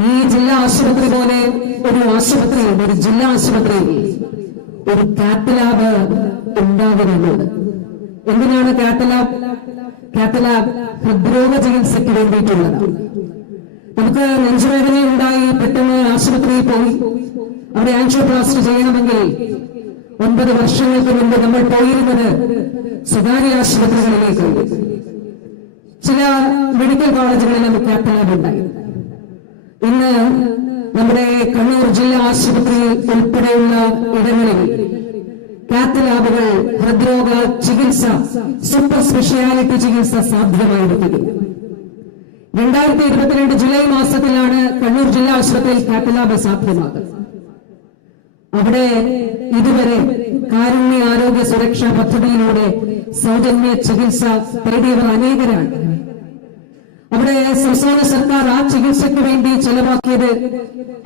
ഈ ജില്ലാ ആശുപത്രി പോലെ ഒരു ആശുപത്രി ഒരു ജില്ലാ ആശുപത്രി ഒരു കാത്ത് ലാബ് എന്തിനാണ് കാത്ത് ലാബ്? കാത്ത് ലാബ് ഹൃദ്രോഗ ചികിത്സയ്ക്ക് വേണ്ടിയിട്ടുള്ളതാണ് നമുക്ക് നെഞ്ചുവേദന ഉണ്ടായി പെട്ടെന്ന് ആശുപത്രിയിൽ പോയി. അവിടെ ആൻജിയോപ്ലാസ്റ്റ് ചെയ്യണമെങ്കിൽ ഒൻപത് വർഷങ്ങൾക്ക് മുമ്പ് നമ്മൾ പോയിരുന്നത് സ്വകാര്യ ആശുപത്രികളിലേക്ക് ചില മെഡിക്കൽ കോളേജുകളിലും കാത്ത് ലാബ് ഉണ്ടായി ഇന്ന് നമ്മുടെ കണ്ണൂർ ജില്ലാ ആശുപത്രി ഉൾപ്പെടെയുള്ള ഇടങ്ങളിൽ കാത്ത് ലാബുകൾ ഹൃദ്രോഗ ചികിത്സ സൂപ്പർ സ്പെഷ്യാലിറ്റി ചികിത്സ സാധ്യമായിരിക്കുന്നു. രണ്ടായിരത്തി ഇരുപത്തിരണ്ട് ജൂലൈ മാസത്തിലാണ് കണ്ണൂർ ജില്ലാ ആശുപത്രിയിൽ കാത്ത് ലാബ് സാധ്യമാകുന്നത്. അവിടെ ഇതുവരെ കാരുണ്യ ആരോഗ്യ സുരക്ഷാ പദ്ധതിയിലൂടെ സൗജന്യ ചികിത്സ തേടിയവർ അനേകരാണ്. അവിടെ സംസ്ഥാന സർക്കാർ ആ ചികിത്സയ്ക്ക് വേണ്ടി ചെലവാക്കിയത്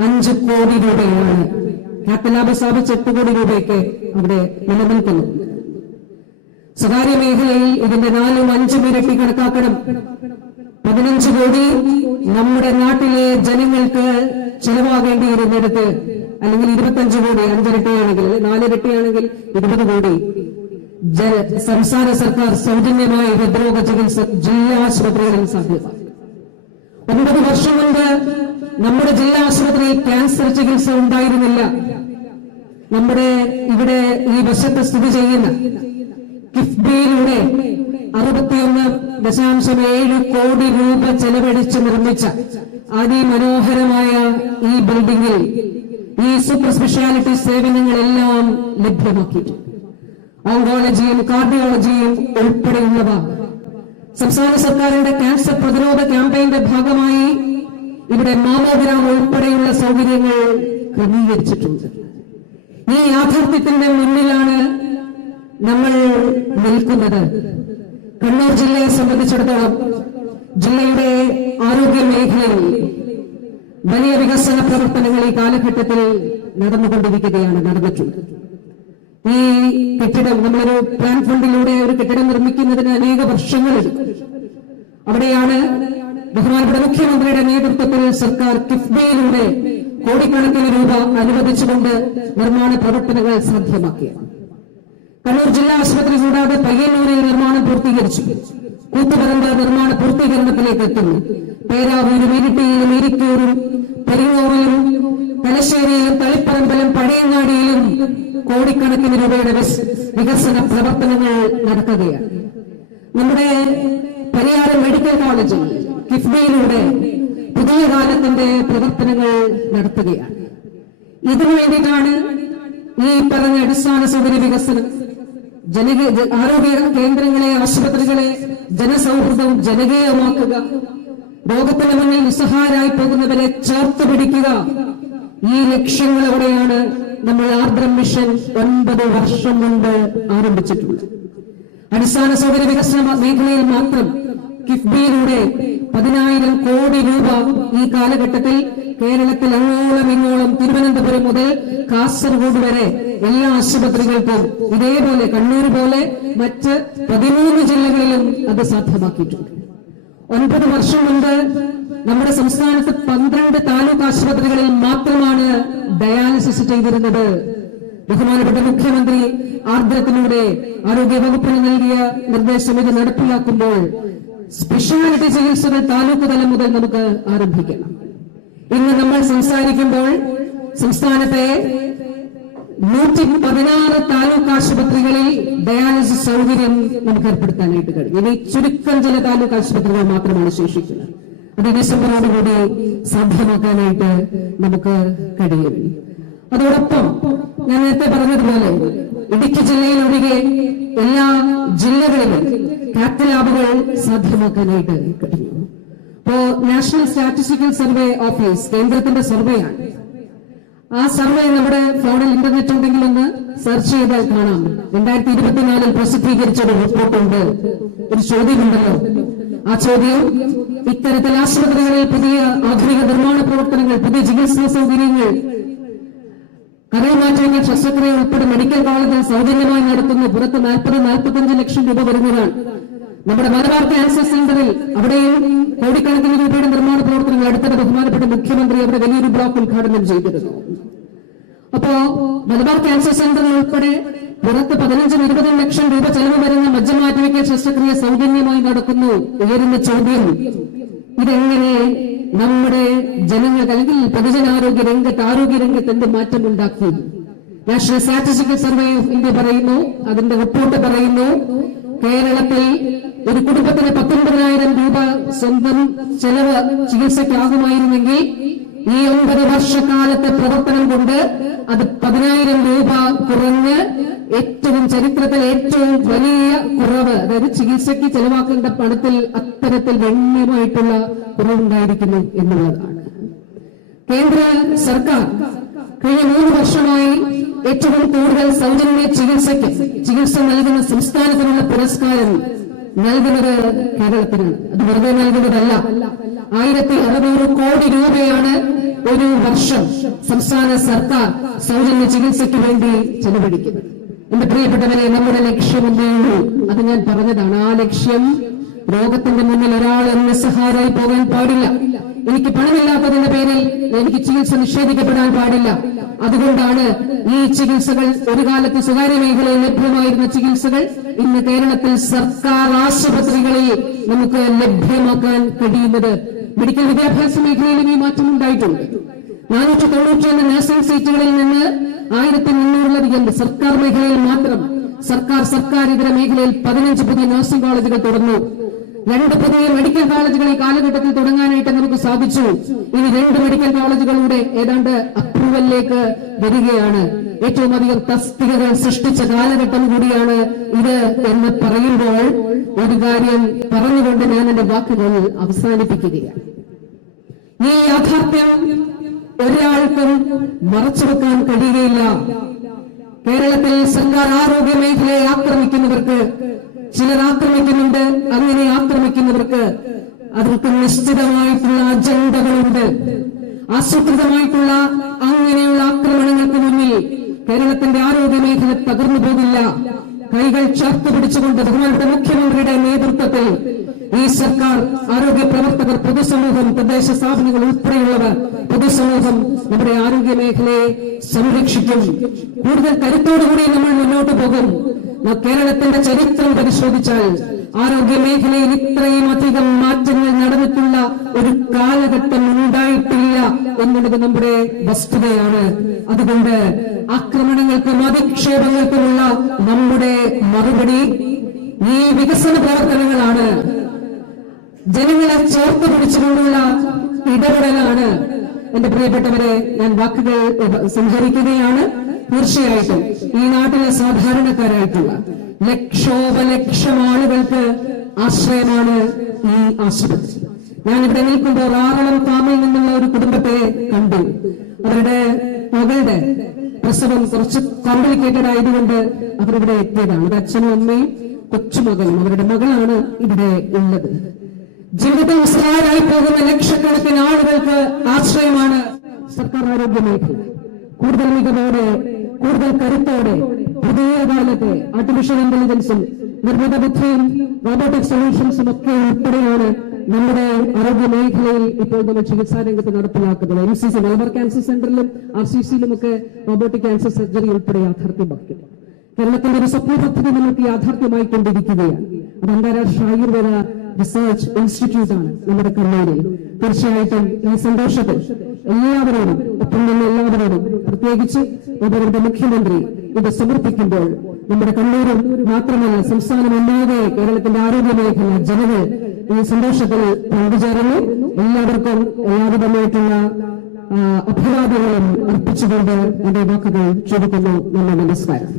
അഞ്ച് കോടി രൂപയാണ്. കാത്തലാബ് സ്ഥാപിച്ച് എട്ട് കോടി രൂപയ്ക്ക് അവിടെ നിലനിൽക്കുന്നു. സ്വകാര്യ മേഖലയിൽ ഇതിന്റെ നാലും അഞ്ചും ഇരട്ടി കണക്കാക്കണം. പതിനഞ്ച് കോടി നമ്മുടെ നാട്ടിലെ ജനങ്ങൾക്ക് ചെലവാകേണ്ടിയിരുന്നിടത്ത് അല്ലെങ്കിൽ ഇരുപത്തഞ്ച് കോടി അഞ്ചിരട്ടിയാണെങ്കിൽ നാലിരട്ടിയാണെങ്കിൽ ഇരുപത് കോടി സംസ്ഥാന സർക്കാർ സൗജന്യമായ ഹൃദ്രോഗ ചികിത്സ ജില്ലാ ആശുപത്രികളിൽ സാധ്യത. ഒൻപത് വർഷം മുൻപ് നമ്മുടെ ജില്ലാ ആശുപത്രിയിൽ ക്യാൻസർ ചികിത്സ ഉണ്ടായിരുന്നില്ല. നമ്മുടെ ഇവിടെ ഈ വശത്ത് സ്ഥിതി ചെയ്യുന്ന കിഫ്ബിയിലൂടെ അറുപത്തിയൊന്ന് ദശാംശം ഏഴ് കോടി രൂപ ചെലവഴിച്ച് നിർമ്മിച്ച അതിമനോഹരമായ ഈ ബിൽഡിംഗിൽ ഈ സൂപ്പർ സ്പെഷ്യാലിറ്റി സേവനങ്ങളെല്ലാം ലഭ്യമാക്കിയിട്ടുണ്ട്. ഓങ്കോളജിയും കാർഡിയോളജിയും ഉൾപ്പെടെയുള്ളവ. സംസ്ഥാന സർക്കാരിന്റെ ക്യാൻസർ പ്രതിരോധ ക്യാമ്പയിന്റെ ഭാഗമായി ഇവിടെ മാമോഗ്രാം ഉൾപ്പെടെയുള്ള സൗകര്യങ്ങൾ ക്രമീകരിച്ചിട്ടുണ്ട്. ഈ യാഥാർത്ഥ്യത്തിന്റെ മുന്നിലാണ് നമ്മൾ നിൽക്കുന്നത്. കണ്ണൂർ ജില്ലയെ സംബന്ധിച്ചിടത്തോളം ജില്ലയുടെ ആരോഗ്യ മേഖലയിൽ വലിയ വികസന പ്രവർത്തനങ്ങൾ ഈ കാലഘട്ടത്തിൽ നടന്നുകൊണ്ടിരിക്കുകയാണ് നടന്നിട്ടുണ്ട്. ഈ കെട്ടിടം നമ്മളൊരു പ്ലാൻ ഫണ്ടിലൂടെ ഒരു കെട്ടിടം നിർമ്മിക്കുന്നതിന് അനേക വർഷങ്ങൾ അവിടെയാണ് ബഹുമാനപ്പെട്ട മുഖ്യമന്ത്രിയുടെ നേതൃത്വത്തിൽ സർക്കാർ കിഫ്ബിയിലൂടെ കോടിക്കണക്കിന് രൂപ അനുവദിച്ചുകൊണ്ട് നിർമ്മാണ പ്രവർത്തനങ്ങൾ സാധ്യമാക്കിയത്. കണ്ണൂർ ജില്ലാ ആശുപത്രി കൂടാതെ പയ്യന്നൂരിൽ നിർമ്മാണം പൂർത്തീകരിച്ചു. കൂത്തുപറമ്പ് നിർമ്മാണ പൂർത്തീകരണത്തിലേക്ക് എത്തുന്നു. പേരാവൂരും ഇരിട്ടിയിലും ഇരിക്കൂരും പെരിങ്ങോറിലും തലശ്ശേരിയിലും തളിപ്പറമ്പിലും പഴയങ്ങാടിയിലും കോടിക്കണക്കിന് രൂപയുടെ വികസന പ്രവർത്തനങ്ങൾ നടക്കുകയാണ് നമ്മുടെ പരിയാരം മെഡിക്കൽ കോളേജിൽ കിഫ്ബിയിലൂടെ പുതിയ കാലത്തിന്റെ പ്രവർത്തനങ്ങൾ നടത്തുകയാണ്. ഇതിനു വേണ്ടിയിട്ടാണ് ഈ പറഞ്ഞ അടിസ്ഥാന സൗകര്യ വികസനം ജനകീയ ആരോഗ്യ കേന്ദ്രങ്ങളെ ആശുപത്രികളെ ജനസൗഹൃദം ജനകീയമാക്കുക ലോകത്തിന് മുന്നിൽ നിസ്സഹായരായി പോകുന്നവരെ ചേർത്ത് പിടിക്കുക ഈ ലക്ഷ്യങ്ങളോടെയാണ് നമ്മൾ ആർദ്രം മിഷൻ ഒൻപത് വർഷം മുൻപ് ആരംഭിച്ചിട്ടുണ്ട്. അടിസ്ഥാന സൗകര്യ വികസന മേഖലയിൽ മാത്രം കിഫ്ബിയിലൂടെ പതിനായിരം കോടി രൂപ ഈ കാലഘട്ടത്തിൽ കേരളത്തിൽ അങ്ങോളം ഇങ്ങോളം തിരുവനന്തപുരം മുതൽ കാസർഗോഡ് വരെ എല്ലാ ആശുപത്രികൾക്കും ഇതേപോലെ കണ്ണൂർ പോലെ മറ്റ് പതിമൂന്ന് ജില്ലകളിലും അത് സാധ്യമാക്കിയിട്ടുണ്ട്. ഒൻപത് വർഷം മുൻപ് നമ്മുടെ സംസ്ഥാനത്ത് പന്ത്രണ്ട് താലൂക്ക് ആശുപത്രികളിൽ മാത്രമാണ് ഡയാലിസിസ് ചെയ്തിരുന്നത്. ബഹുമാനപ്പെട്ട മുഖ്യമന്ത്രി ആർദ്രത്തിലൂടെ ആരോഗ്യ വകുപ്പിന് നൽകിയ നിർദ്ദേശം ഇത് നടപ്പിലാക്കുമ്പോൾ സ്പെഷ്യാലിറ്റി ചികിത്സകൾ താലൂക്ക് തലം മുതൽ നമുക്ക് ആരംഭിക്കണം ഇന്ന് നമ്മൾ സംസാരിക്കുമ്പോൾ സംസ്ഥാനത്തെ നൂറ്റി പതിനാറ് താലൂക്ക് ആശുപത്രികളിൽ ഡയാലിസിസ് സൗകര്യം നമുക്ക് ഏർപ്പെടുത്താനായിട്ട് കഴിയും. ഇനി ചുരുക്കം ചില താലൂക്ക് ആശുപത്രികൾ മാത്രമാണ് ശേഷിക്കുന്നത്. ഡിസംബറോടുകൂടി സാധ്യമാക്കാനായിട്ട് നമുക്ക് കഴിയും. അതോടൊപ്പം ഞാൻ നേരത്തെ പറഞ്ഞതുപോലെ ഇടുക്കി ജില്ലയിൽ ഒഴികെ എല്ലാ ജില്ലകളിലും കാറ്റ് ലാബുകൾ സാധ്യമാക്കാനായിട്ട് കഴിയും. ഇപ്പോ നാഷണൽ സ്റ്റാറ്റിസ്റ്റിക്കൽ സർവേ ഓഫീസ് കേന്ദ്രത്തിന്റെ സർവേയാണ്. ആ സർവേ നമ്മുടെ ഫോണിൽ ഇന്റർനെറ്റ് ഉണ്ടെങ്കിൽ ഒന്ന് സെർച്ച് ചെയ്താൽ കാണാം. രണ്ടായിരത്തി ഇരുപത്തിനാലിൽ പ്രസിദ്ധീകരിച്ച ഒരു റിപ്പോർട്ടുണ്ട് ഒരു ചോദ്യമുണ്ടല്ലോ. ആ ചോദ്യം ഇത്തരത്തിൽ ആശുപത്രികളിൽ പുതിയ ആധുനിക നിർമ്മാണ പ്രവർത്തനങ്ങൾ പുതിയ ചികിത്സാ സൗകര്യങ്ങൾ കരയമാറ്റങ്ങൾ ശസ്ത്രക്രിയ ഉൾപ്പെടെ മെഡിക്കൽ കോളേജിൽ സൗജന്യമായി നടത്തുന്നു. പുറത്ത് നാൽപ്പത് നാൽപ്പത്തഞ്ച് ലക്ഷം രൂപ വരുന്നതാണ്. നമ്മുടെ മലബാർ ക്യാൻസർ സെന്ററിൽ അവിടെയും കോടിക്കണക്കിന് രൂപയുടെ നിർമ്മാണ പ്രവർത്തനങ്ങൾ അടുത്തിടെ ബഹുമാനപ്പെട്ട മുഖ്യമന്ത്രി അവിടെ വലിയൊരു ബ്ലോക്ക് ഉദ്ഘാടനം ചെയ്തിരുന്നു. അപ്പോ മലബാർ ക്യാൻസർ സെന്ററിൽ ഉൾപ്പെടെ പുറത്ത് പതിനഞ്ചും ഇരുപതും ലക്ഷം രൂപ ചെലവ് വരുന്ന മജ്ജമാറ്റിവിക്കൽ ശസ്ത്രക്രിയ സൗജന്യമായി നടക്കുന്നു ഉയരുന്ന ചോദ്യം. ഇതെങ്ങനെ നമ്മുടെ ജനങ്ങൾ അല്ലെങ്കിൽ പൊതുജനാരോഗ്യ രംഗത്ത് ആരോഗ്യ രംഗത്ത് എന്ത് മാറ്റമുണ്ടാക്കി national statistical survey of India പറയുന്നു അതിന്റെ റിപ്പോർട്ട് പറയുന്നു കേരളത്തിൽ ഒരു കുടുംബത്തിന് പത്തൊൻപതിനായിരം രൂപ സ്വന്തം ചെലവ് ചികിത്സയ്ക്കാകുമായിരുന്നെങ്കിൽ ഈ ഒമ്പത് വർഷക്കാലത്തെ പ്രവർത്തനം കൊണ്ട് അത് പതിനായിരം രൂപ കുറഞ്ഞ് ഏറ്റവും ചരിത്രത്തിൽ ഏറ്റവും വലിയ കുറവ് അതായത് ചികിത്സയ്ക്ക് ചെലവാക്കേണ്ട പണത്തിൽ അത്തരത്തിൽ ഗണ്യമായിട്ടുള്ള കുറവുണ്ടായിരിക്കുന്നു എന്നുള്ളതാണ്. കേന്ദ്ര സർക്കാർ കഴിഞ്ഞ മൂന്ന് വർഷമായി ഏറ്റവും കൂടുതൽ സൗജന്യ ചികിത്സയ്ക്ക് ചികിത്സ നൽകുന്ന സംസ്ഥാനത്തിനുള്ള പുരസ്കാരം നൽകുന്നത് കേരളത്തിനാണ് അത് വെറുതെ നൽകുന്നതല്ല. ആയിരത്തി അറുന്നൂറ് കോടി രൂപയാണ് ഒരു വർഷം സംസ്ഥാന സർക്കാർ സൗജന്യ ചികിത്സയ്ക്ക് വേണ്ടി ചെലവഴിക്കുന്നത്. എന്റെ പ്രിയപ്പെട്ടവരെ നമ്മുടെ ലക്ഷ്യം എന്തേ അത് ഞാൻ പറഞ്ഞതാണ്. ആ ലക്ഷ്യം രോഗത്തിന്റെ മുന്നിൽ ഒരാൾ നിസ്സഹാരായി പോകാൻ പാടില്ല. എനിക്ക് പണമില്ലാത്തതിന്റെ പേരിൽ എനിക്ക് ചികിത്സ നിഷേധിക്കപ്പെടാൻ പാടില്ല. അതുകൊണ്ടാണ് ഈ ചികിത്സകൾ ഒരു കാലത്ത് സ്വകാര്യ മേഖലയിൽ ലഭ്യമായിരുന്ന ചികിത്സകൾ ഇന്ന് കേരളത്തിൽ സർക്കാർ ആശുപത്രികളിൽ നമുക്ക് ലഭ്യമാക്കാൻ കഴിയുന്നത്. മെഡിക്കൽ വിദ്യാഭ്യാസ മേഖലയിലും ഈ മാറ്റം ഉണ്ടായിട്ടുണ്ട്. നാനൂറ്റി തൊണ്ണൂറ്റിയൊന്ന് നഴ്സിംഗ് സീറ്റുകളിൽ നിന്ന് ആയിരത്തി മുന്നൂറിലധികം സർക്കാർ മേഖലയിൽ മാത്രം സർക്കാർ സർക്കാരിതര മേഖലയിൽ പതിനഞ്ച് പുതിയ നഴ്സിംഗ് കോളേജുകൾ തുറന്നു. രണ്ട് പുതിയ മെഡിക്കൽ കോളേജുകൾ ഈ കാലഘട്ടത്തിൽ തുടങ്ങാനായിട്ട് നമുക്ക് സാധിച്ചു. ഇനി രണ്ട് മെഡിക്കൽ കോളേജുകളുടെ ഏതാണ്ട് അപ്രൂവലിലേക്ക് വരികയാണ്. ഏറ്റവും അധികം തസ്തികകൾ സൃഷ്ടിച്ച കാലഘട്ടം കൂടിയാണ് ഇത് എന്ന് പറയുമ്പോൾ ഒരു കാര്യം പറഞ്ഞുകൊണ്ട് ഞാൻ എന്റെ വാക്കുകൾ അവസാനിപ്പിക്കുകയാണ്. ഈ യാഥാർത്ഥ്യം ഒരാൾക്കും മറച്ചുവെക്കാൻ കഴിയുകയില്ല. കേരളത്തിൽ സർക്കാർ ആരോഗ്യ മേഖലയെ ആക്രമിക്കുന്നവർക്ക് ചിലർ ആക്രമിക്കുന്നുണ്ട് അങ്ങനെ ആക്രമിക്കുന്നവർക്ക് അവർക്ക് നിശ്ചിതമായിട്ടുള്ള അജണ്ടകളുണ്ട്. ആസൂത്രിതമായിട്ടുള്ള അങ്ങനെയുള്ള ആക്രമണങ്ങൾക്ക് മുന്നിൽ കേരളത്തിന്റെ ആരോഗ്യ മേഖല തകർന്നു പോകില്ല. കൈകൾ ചേർത്ത് പിടിച്ചുകൊണ്ട് ബഹുമാനത്തെ മുഖ്യമന്ത്രിയുടെ നേതൃത്വത്തിൽ ഈ സർക്കാർ ആരോഗ്യ പ്രവർത്തകർ പൊതുസമൂഹം തദ്ദേശ സ്ഥാപനങ്ങൾ ഉൾപ്പെടെയുള്ളവർ പൊതുസമൂഹം നമ്മുടെ ആരോഗ്യ മേഖലയെ സംരക്ഷിക്കും. കൂടുതൽ കരുത്തോടുകൂടി നമ്മൾ മുന്നോട്ട് പോകും. കേരളത്തിന്റെ ചരിത്രം പരിശോധിച്ചാൽ ആരോഗ്യ മേഖലയിൽ ഇത്രയും അധികം മാറ്റങ്ങൾ നടന്നിട്ടുള്ള ഒരു കാലഘട്ടം ഉണ്ടായിട്ടില്ല എന്നുള്ളത് നമ്മുടെ വസ്തുതയാണ്. അതുകൊണ്ട് ആക്രമണങ്ങൾക്കും അധിക്ഷേപങ്ങൾക്കുമുള്ള നമ്മുടെ മറുപടി ഈ വികസന പ്രവർത്തനങ്ങളാണ്. ജനങ്ങളെ ചേർത്ത് പിടിച്ചുകൊണ്ടുള്ള ഇടപെടലാണ് എന്റെ പ്രിയപ്പെട്ടവരെ ഞാൻ വാക്കുകൾ സംഹരിക്കുകയാണ്. തീർച്ചയായിട്ടും ഈ നാട്ടിലെ സാധാരണക്കാരായിട്ടുള്ള ലക്ഷോപലക്ഷം ആളുകൾക്ക് ആശ്രയമാണ് ഈ ആശുപത്രി. ഞാൻ ഇവിടെ നിൽക്കുമ്പോൾ ആറളം ഫാമിൽ നിന്നുള്ള ഒരു കുടുംബത്തെ കണ്ടു. അവരുടെ മകളുടെ പ്രസവം കുറച്ച് കോംപ്ലിക്കേറ്റഡ് ആയതുകൊണ്ട് അവരിവിടെ എത്തിയതാണ്. ഒരു അച്ഛനും അമ്മയും കൊച്ചുമകനും അവരുടെ മകളാണ് ഇവിടെ ഉള്ളത്. ജീവിതം സ്ഥലമായി പോകുന്ന ലക്ഷക്കണക്കിന് ആളുകൾക്ക് ആശ്രയമാണ് സർക്കാർ ആരോഗ്യ മേഖല കൂടുതൽ മികവോടെ കൂടുതൽ കരുത്തോടെ പുതിയ ആർട്ടിഫിഷ്യൽ ഇന്റലിജൻസും നിർമ്മിത ബുദ്ധിയും റോബോട്ടിക് സൊല്യൂഷൻസും ഒക്കെ ഉൾപ്പെടെയാണ് നമ്മുടെ ആരോഗ്യ മേഖലയിൽ ഇപ്പോൾ നമ്മൾ ചികിത്സാ രംഗത്ത് നടപ്പിലാക്കുന്നത്. M C C labour cancer സെന്ററിലും R C സിയിലും ഒക്കെ റോബോട്ടിക് ക്യാൻസർ സർജറി ഉൾപ്പെടെ യാഥാർത്ഥ്യമാക്കി കേരളത്തിന്റെ ഒരു സ്വപ്ന പദ്ധതി നമുക്ക് യാഥാർത്ഥ്യമായി കൊണ്ടിരിക്കുകയാണ് അത് അന്താരാഷ്ട്ര ആയുർവേദ റിസർച്ച് ഇൻസ്റ്റിറ്റ്യൂട്ടാണ് നമ്മുടെ കണ്ണൂരിൽ. തീർച്ചയായിട്ടും ഈ സന്തോഷത്തിൽ എല്ലാവരോടും ഒപ്പം തന്നെ എല്ലാവരോടും പ്രത്യേകിച്ച് ഇവരുടെ മുഖ്യമന്ത്രി ഇത് സമർപ്പിക്കുമ്പോൾ നമ്മുടെ കണ്ണൂരും മാത്രമല്ല സംസ്ഥാനം ഒന്നാകെ കേരളത്തിന്റെ ആരോഗ്യ മേഖല ജനങ്ങൾ ഈ സന്തോഷത്തിൽ പങ്കുചേരുന്നു. എല്ലാവർക്കും എല്ലാവിധമായിട്ടുള്ള അഭിവാദ്യങ്ങളും അർപ്പിച്ചുകൊണ്ട് എന്റെ വാക്കുകൾ ചുരുക്കുന്നു നന്ദി നമസ്കാരം.